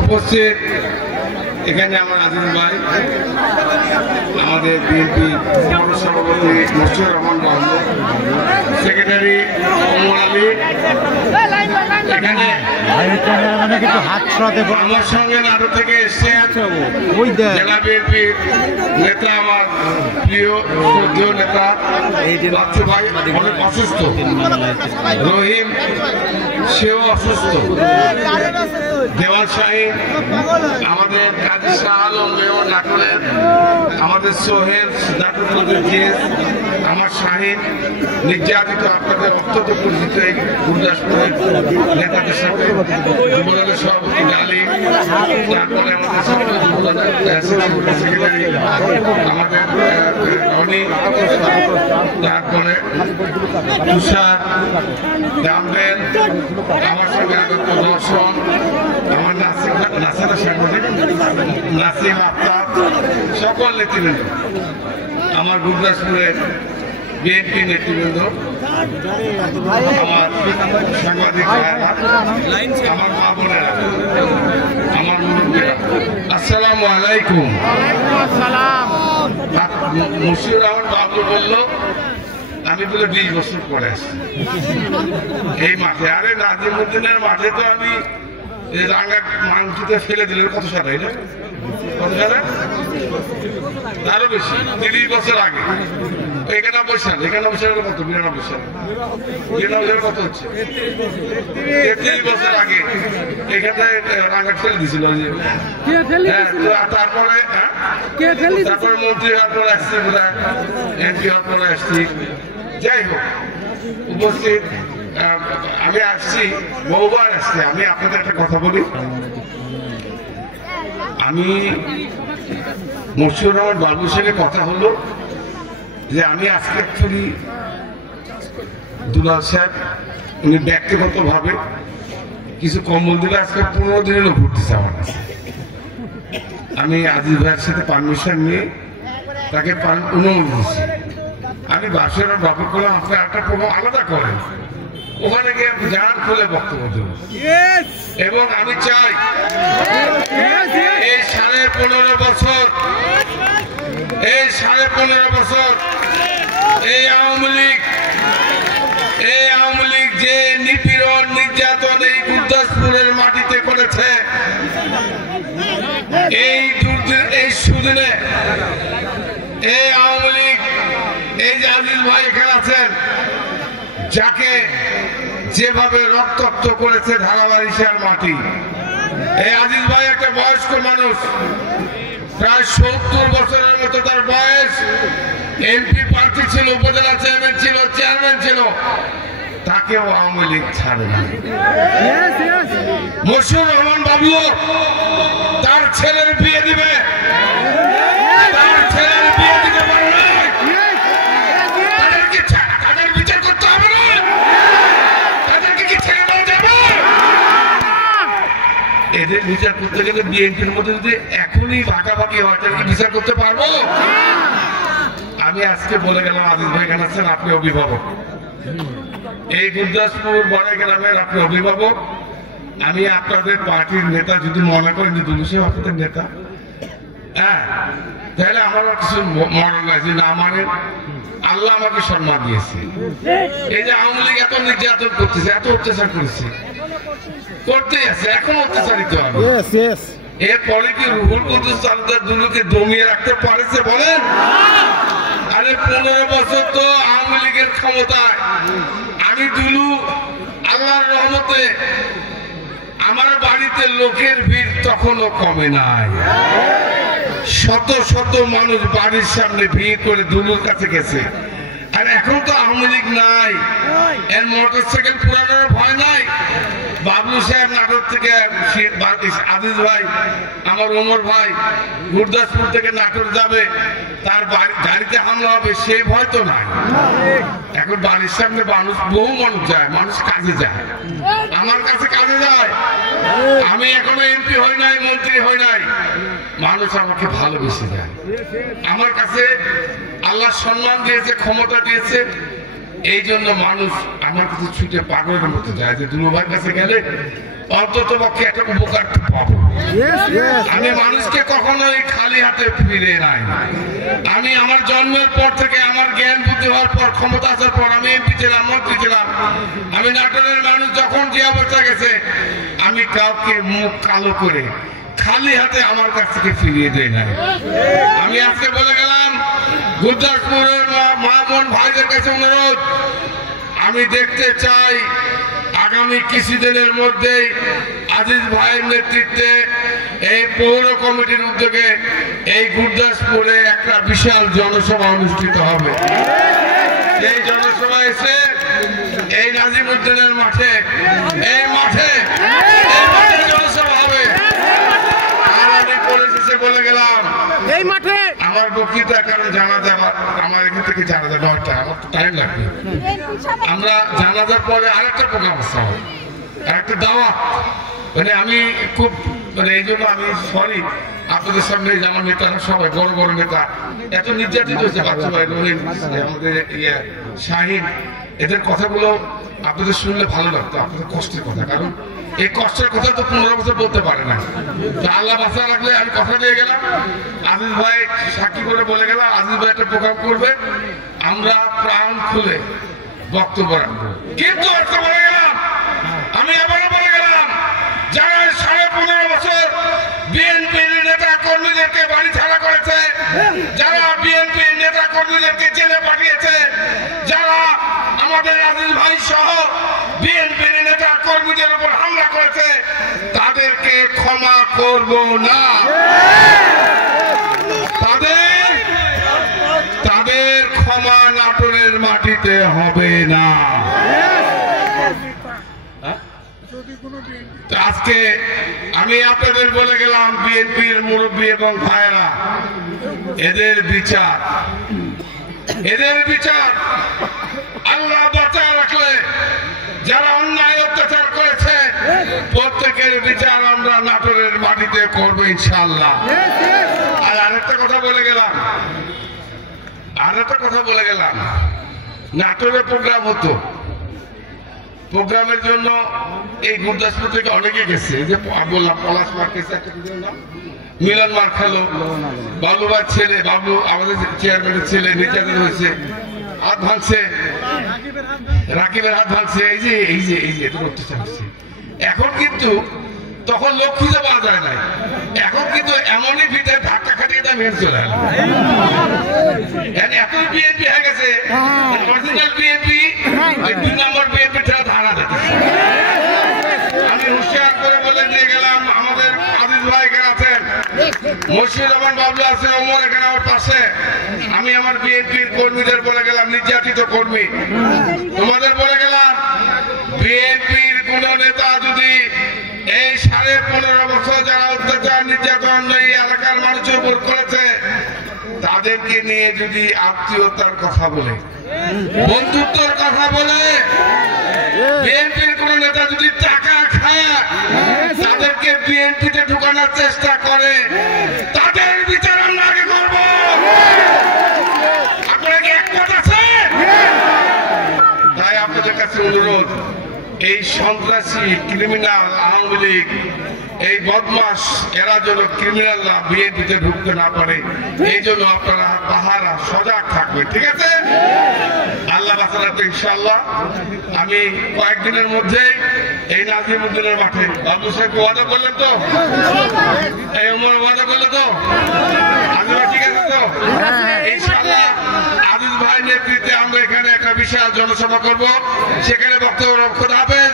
উপস্থিত এখানে আমার আজিজ ভাই, আমাদের বিএনপি সভাপতি মুশফিকুর রহমান বাবু, সেক্রেটারি ওমর আলী, এখানে আমার সঙ্গে নাটক থেকে এসছে জেলা বিএনপির নেতা, আমার প্রিয় শ্রদ্ধেয় নেতা বাচ্চু ভাই, অনেক অসুস্থ, রহিম সেও অসুস্থ, দেওয়াল শাহীন, আমাদের কাজী শাহ আলম মেয়র নাটোরের, আমাদের সোহেল নাটোরের কেস, আমার শাহীন নির্যাতিত, আপনাদের অত্যন্ত পরিচিত এই গুরদাসপুরের নেতাদের সাথে যুবদলের সভাপতি ডালি, তারপরে আমাদের সেক্রেটারি আমাদের রনি, তারপরে তুষার দামবেন, আমার সঙ্গে আগত দর্শন, আমার নাসির সাংবাদিক নাসিম আফতাব, সকল নেতৃবৃন্দ, আমার গুরদাসপুরের বিএনপি নেতৃবৃন্দ, আমার সাংবাদিক ভাইয়েরা, আমার মা বোনেরা, আমার মুরব্বীরা, আসসালামু আলাইকুম। মুশফিকুর রহমান বাবু বলল আমি বলে 20 বছর পরে আসছি এই মাঠে। আরে নাজিমউদ্দিনের মাঠে তো আমি রাঙা মাংসতে ফেলে দিলে কত সাল, এটা কত সালে, আরো বেশি, 30 বছর আগে। 91 সাল, 91 সালের কত, 92 সাল, 92 কত হচ্ছে, 33 বছর আগে এখানে রাঙা ফেলে দিছিল। তারপরে তারপরে মন্ত্রী হওয়ার পরে আসছি, বোধহয় এমপি হওয়ার পরে আসছি। যাই হোক, উপস্থিত আমি আসছি, বহুবার আসছি। আমি আপনাদের একটা কথা বলি, আমি মুশফিকুর রহমান বাবুর সঙ্গে কথা হলো যে আমি আজকে অ্যাকচুয়ালি দুলাল সাহেব উনি ব্যক্তিগতভাবে কিছু কম্বল দিলে আজকে 15 দিনেরও ঘুরতেছে আমার কাছে। আমি আজিজ ভাইয়ের সাথে পারমিশন নিয়ে তাকে অনুমতি দিচ্ছি। আমি বাসের বাবু করলাম, আপনার একটা প্রোগ্রাম আলাদা করেন, ওখানে গিয়ে জান খুলে বক্তব্য দেব। এবং আমি চাই এই 15.5 বছর, এই 15.5 বছর এই আওয়ামী লীগ যে নিপীড়ন নির্যাতন এই গুরদাসপুরের মাটিতে করেছে, এই সুদিনে এই আওয়ামী লীগ, এই যে আজিজ ভাই এখানে আছেন, যাকে যেভাবে রক্তাক্ত করেছে ঢালাবাড়িশার মাটি। এই আজিজ ভাই একটা বয়স্ক মানুষ, প্রায় 70 বছরের মতো তার বয়স, এমপি প্রার্থী ছিল, উপজেলা চেয়ারম্যান ছিল, চেয়ারম্যান ছিল, তাকেও আওয়ামী লীগ ছাড়ে না। মুশফিকুর রহমান বাবু তার ছেলের বিয়ে দিবে, তার ছেলের বিয়ে দিতে পারে না, তাদের বিচার করতে হবে না, তাদেরকে কি ছেড়ে দেওয়া যাবে? এদের বিচার করতে গেলে বিএনপির মধ্যে যদি এখনই ভাগাভাগি হয়, তাদেরকে বিচার করতে পারবো? আমি আজকে বলে গেলাম, আজিজ ভাই এখানে আছেন, আপনি অভিভাবক, এই গুরদাসপুর বড় গ্রামের আপনি অভিভাবক। আমি আপনাদের পার্টির নেতা, যদি মনে করেন যে দুলু সাহেব আপনাদের নেতা, হ্যাঁ, তাহলে আমার কিছু মনে নাই যে না মানে আল্লাহ আমাকে সম্মান দিয়েছে। এই যে আওয়ামী লীগ এত নির্যাতন করতেছে, এত অত্যাচার করেছে, করতেই আছে, এখন অত্যাচারিত হবে। এরপরে কি রুহুল কুদ্দুস তালুকদার দুলুকে দমিয়ে রাখতে পারেছে বলেন? আরে 15 বছর তো আওয়ামী লীগের ক্ষমতায়, আমি দুলু আল্লাহর রহমতে আমার বাড়িতে লোকের ভিড় তখনও কমে নাই, শত শত মানুষ বাড়ির সামনে ভিড় করে দুলুর কাছে গেছে। আর এখন তো আওয়ামী লীগ নাই, এর মোটরসাইকেল পুরানোর ভয় নাই। বাবলু সাহেব নাটক থেকে, আজিজ ভাই আমার ওমর ভাই গুরদাসপুর থেকে নাটোর যাবে, তার গাড়িতে হামলা হবে, সে ভয় তো নাই। এখন বাড়ির সামনে মানুষ, বহু মানুষ যায়, মানুষ কাজে যায়, আমার কাছে কাজে যায়। আমি এখনো এমপি হই নাই, মন্ত্রী হই নাই, মানুষ আমাকে ভালোবেসে যায়। আমার কাছে আল্লাহ সম্মান দিয়েছে, ক্ষমতা দিয়েছে, এই জন্য মানুষ আমার কাছে ছুটে পাগলের মতো যায় যে দুলু ভাইয়ের কাছে গেলে অন্তত পক্ষে একটা উপকার পাবো। আমি মানুষকে কখনোই খালি হাতে ফিরে নাই। আমি আমার জন্মের পর থেকে আমার জ্ঞান বুদ্ধি হওয়ার পর, ক্ষমতা আসার পর, আমি এমপি ছিলাম, মন্ত্রী ছিলাম, আমি নাটোরের মানুষ যখন যে অবস্থা গেছে, আমি কাউকে মুখ কালো করে খালি হাতে আমার কাছ থেকে ফিরিয়ে দেয় নাই। আমি আজকে বলে গেলাম গুরদাসপুরের মা বোন ভাইদের কাছে অনুরোধ, আমি দেখতে চাই আগামী কিছুদিনের মধ্যেই আজিজ ভাইয়ের নেতৃত্বে এই পৌর কমিটির উদ্যোগে এই গুরদাসপুরে একটা বিশাল জনসভা অনুষ্ঠিত হবে। এই জনসভা এসে এই নাজিমউদ্দিনের মাঠে জনসভা হবে। আর আমি পরে শেষে বলে গেলাম এই মাঠে আমার বক্তৃতা কারণ জানাজা আমার এখান থেকে জানাজা 9টা, আমার তো টাইম লাগবে। আমরা জানাজার পরে আরেকটা প্রোগ্রাম আছে, আরেকটা দাওয়াত। মানে আমি খুব এই জন্য আমি সরি আপনাদের সামনে, আমার নেতারা সবাই বড় বড় নেতা এত নির্যাতিত হচ্ছে, বাচ্চা ভাই রহিম, আমাদের শাহিন, এদের কথাগুলো আপনাদের শুনলে ভালো লাগতো, আপনাদের কষ্টের কথা। কারণ এই কষ্টের কথা তো 15 বছর বলতে পারে না। তো আল্লাহ বাঁচা রাখলে আমি কথা দিয়ে গেলাম, আজিজ ভাই সাক্ষী করে বলে গেলাম, আজিজ ভাই একটা প্রোগ্রাম করবে, আমরা প্রাণ খুলে বক্তব্য রাখবো। কিন্তু একটা বলে গেলাম, আমি আবারও বলে গেলাম, যারা 15.5 বছর বিএনপির নেতা কর্মীদেরকে বাড়ি ছাড়া করেছে, যারা বিএনপির নেতা কর্মীদেরকে জেলে পাঠিয়েছে, যারা আমাদের আজিজ ভাই সহ বিএনপির নেতা কর্মীদের উপর হামলা করেছে, তাদেরকে ক্ষমা করব না। তাদের ক্ষমা নাটোরের মাটিতে হবে না। আজকে আমি আপনাদের বলে গেলাম, বিএনপির মুরব্বী এবং ভাইয়েরা, এদের বিচার আল্লাহ বাঁচা রাখলে যারা অন্যায় অত্যাচার করেছে প্রত্যেকের বিচার আমরা নাটোরের মাটিতে করবো ইনশাআল্লাহ। আর আরেকটা কথা বলে গেলাম, নাটোরে প্রোগ্রাম হতো, প্রোগ্রামের জন্য এই গুরদাসপুর থেকে অনেকে গেছে, যে বললাম পলাশ মার্কেট, মিলন মার খেলো, বাবুবার ছেলে, বাবু আমাদের চেয়ারম্যানের ছেলে নির্যাতিত হয়েছে, হাত ভাঙছে, রাকিবের হাত ভাঙছে, এই যে অত্যাচার হচ্ছে। এখন কিন্তু তখন লোক খুঁজে পাওয়া যায় না, এখন কিন্তু এমনই ভিতরে ধাক্কা খাটিয়ে তা মেরে চলে গেল। এত বিএনপি হয়ে গেছে, অরিজিনাল বিএনপি 2 নম্বর বিএনপি ছাড়া ধারা যাচ্ছে। আমি হুঁশিয়ার করে বলে দিয়ে গেলাম, আমাদের আজিজ ভাই এখানে আছেন, মুর্শিদ রহমান বাবলু আছে, ওমর এখানে আমার পাশে। আমি আমার বিএনপির কর্মীদের বলে গেলাম, নির্যাতিত কর্মী, তোমাদের বলে গেলাম, বিএনপির কোন নেতা যদি এই 15.5 বছর যারা অত্যাচার নির্যাতন এই এলাকার মানুষের উপর করেছে, তাদেরকে নিয়ে যদি আত্মীয়তার কথা বলে, বন্ধুত্বর কথা বলে, বিএনপির কোন নেতা যদি টাকা খায় তাদেরকে বিএনপিতে ঢুকানোর চেষ্টা করে, তাদের বিচার আমরা আগে করবো। আপনারা কি একমত আছে? তাই আপনাদের কাছে অনুরোধ, এই সন্ত্রাসী ক্রিমিনাল আওয়ামী লীগ, এই বদমাস, এরা যেন ক্রিমিনালরা বিএনপিতে ঢুকতে না পারে, এই জন্য আপনারা পাহারা সজাগ থাকবে, ঠিক আছে? আল্লাহ বাঁচাতে ইনশাআল্লাহ আমি কয়েকদিনের মধ্যে এই নাজিমউদ্দিনের মাঠে, বাবু সাহেব ওয়াদা করলেন তো, এই ওমর ওয়াদা করলে তো, আজিজ ঠিক আছে তো? ইনশাআল্লাহ আজিজ ভাই নেতৃত্বে আমরা এখানে একটা বিশাল জনসভা করব, সেখানে বক্তব্য খোদা হাফেজ।